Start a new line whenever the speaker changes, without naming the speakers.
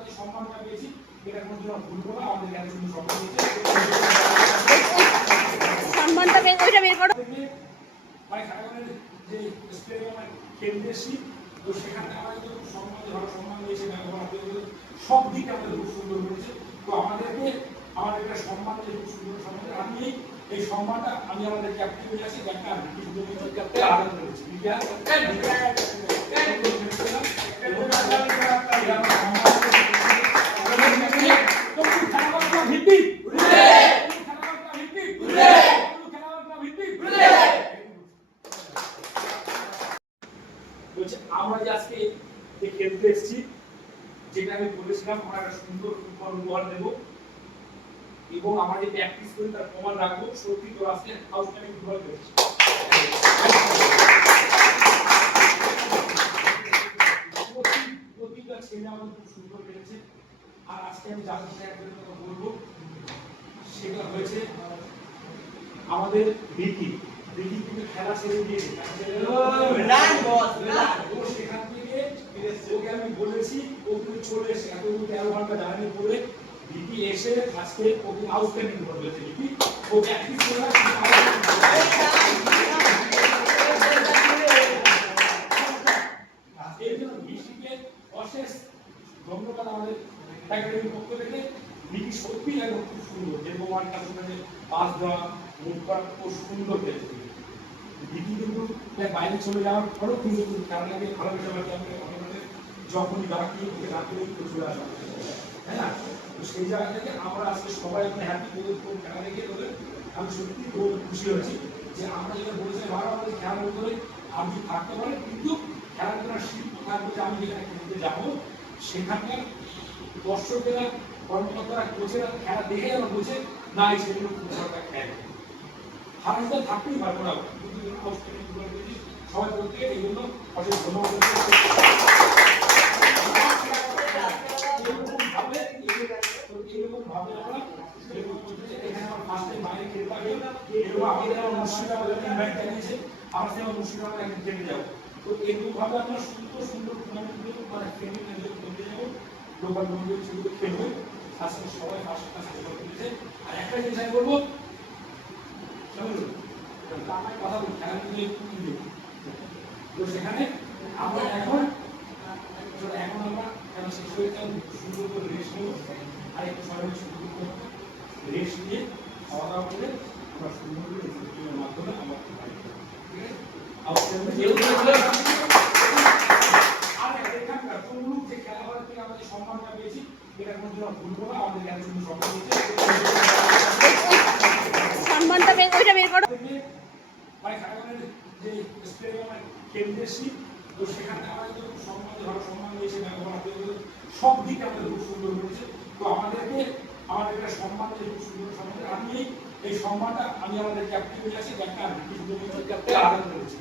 আমরা যে সম্মানটা পেয়েছি এটা কোনোদিনও ভুলবো না আমাদের জ্ঞান শুধু সম্মান দিয়েছে
সম্মানটা বের ওইটা বের করো
মানে খারাপের যে স্প্রে আমরা কেন্দ্রে তো সেখানে আমাদের তো সম্মান ধরো সম্মান দিয়েছে ব্যবহার সব দিক আমাদের খুব সুন্দর করেছে তো আমাদেরকে আমাদের একটা সম্মান দিয়ে খুব সুন্দর সম্মান আমি এই- এই সম্মানটা আমি আমাদের ক্যাপ্টেন হয়ে আছি একটা ক্যাপ্টেন আনন্দ করেছি আমরা যে আজকে এই খেলতে এসেছি, যেটা আমি বলেছিলাম আমরা একটা সুন্দর ফুটবল উপহার দেব। এবং আমরা যে প্র্যাকটিস করি, তার প্রমাণ রাখব। সত্যি তো আজকে আউটস্ট্যান্ডিং ফুটবল খেলেছি। আমাদের আমি যার সাথে আমাদের বিকি। কিন্তু খেলা ও সেখান থেকে ওকে আমি বলেছি ও কিন্তু চলে এসে এত তেরো এসে আজকে ওকে আউটস্ট্যান্ডিং করে বিসিকে অশেষ ধন্যবাদ আমাদের একাডেমির পক্ষ থেকে বিকি সত্যি একদম খুব সুন্দর যে প্রমাণ কাছে পাস দেওয়া মুখ করা খুব সুন্দর খেলেছে দিদি কিন্তু বাইরে চলে যাওয়ার পরেও কিন্তু কারণ আগে ভালোবেসে বাকি আমি যখনই ডাকি ওকে ডাকি তো চলে আসা তাই না? তো সেই জায়গা থেকে আমরা আজকে সবাই আমরা হ্যাপি করে খুব খেলা দেখে তোদের আমি সত্যি খুব খুশি হয়েছি যে আমরা যেটা বলেছি ভালো আমাদের খেলার ভিতরে আপনি থাকতে পারেন, কিন্তু খেলার ভিতরে শিল্প থাকবে যে আমি যেখানে খেলতে যাব, সেখানকার দর্শকেরা, কর্মকর্তারা কোচেরা খেলা দেখে যেন বোঝে না, এই একটা খেলে। হারাইতে থাকতেই পারব না। কিন্তু আউটস্ট্যান্ডিং ফুটবল খেলেছি সবাই প্রত্যেকে এই জন্য অশেষ ধন্যবাদ ভাবে আমরা এরকম আমার ফার্স্ট টাইম বাইরে খেলতে হবে এরকম আমাদের আমার মুর্শিদাবাদ ইনভাইট জানিয়েছে আমরা সেরকম মুর্শিদাবাদ একদিন খেলে যাব তো এরকম আমরা সুন্দর সুন্দর টুর্নামেন্টগুলো মানে যাব খেলব আজকে সবাই খেলেছে আর একটা জিনিস আমি বলব একটু কি তো সেখানে আমরা এখন এখন আমরা কেন শেষ হয়ে সুন্দর করে রেস্ট নেব। আর একটু সবাই সুন্দর করে রেস্ট নিয়ে খাওয়া দাওয়া করে আমরা সুন্দর করে রেস্টের মাধ্যমে আমরা আর এখানকার তমলুক যে থেকে আমরা সম্মানটা পেয়েছি এটা কোনোদিনও ভুলবো না। আমাদের জ্ঞান সম্মান দিয়েছে
সম্মানটা বের ওইটা বের করো
থেকে মানে যে স্প্রে কেন্দ্রে তো সেখানে আমাদের সম্মান ধরো সম্মান দিয়েছে ব্যবহার সব দিক আমাদের খুব সুন্দর করেছে। তো আমাদেরকে আমাদের একটা সম্মান দিয়ে খুব সুন্দর সম্মান আমি এই- সম্মানটা আমি আমাদের ক্যাপ্টেন হয়ে আছি? ক্যাপ্টেন আনন্দ করেছি